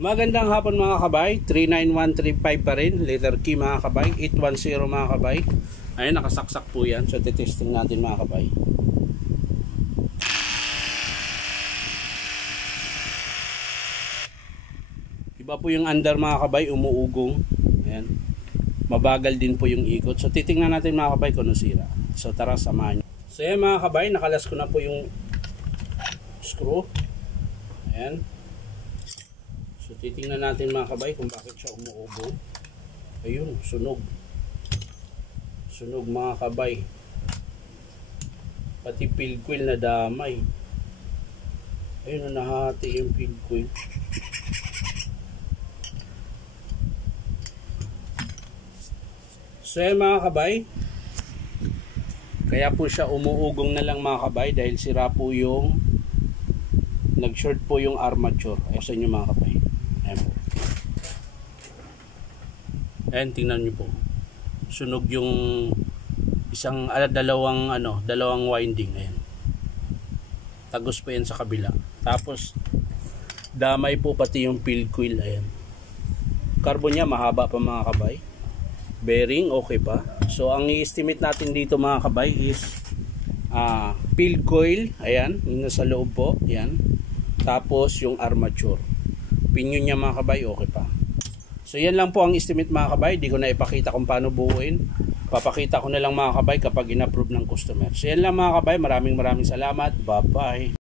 Magandang hapon mga kabay, 39135 pa rin, letter key mga kabay, 810 mga kabay. Ayun, nakasaksak po yan, so titesting natin mga kabay. Iba po yung under mga kabay, umuugong. Ayan. Mabagal din po yung ikot, so titingnan natin mga kabay kung ano sira. So tara, samahan nyo. So yan mga kabay, nakalas ko na po yung screw. Ayan. So titingnan natin mga kabay kung bakit siya umuubo. Ayun, sunog. Sunog mga kabay. Pati field coil na damay. Ayun, nahati yung field coil. So yan mga kabay, kaya po siya umuugong na lang mga kabay dahil sira po yung nag-short po yung armature. Ayun sa inyo mga kabay. Ayan po. Ayan, tingnan nyo po. Sunog yung dalawang winding. Ayan. Tagos po yan sa kabila. Tapos damay po pati yung field coil. Ayan. Carbon niya mahaba pa mga kabay. Bearing okay pa. So ang i-estimate natin dito mga kabay is field coil. Ayan, yung nasa loob po. Ayan. Tapos yung armature. Pinion niya mga kabay okay pa. So yan lang po ang estimate mga kabay. Di ko na ipakita kung paano buuin. Papakita ko na lang mga kabay kapag in-approve ng customer. So yan lang mga kabay. Maraming salamat. Bye bye.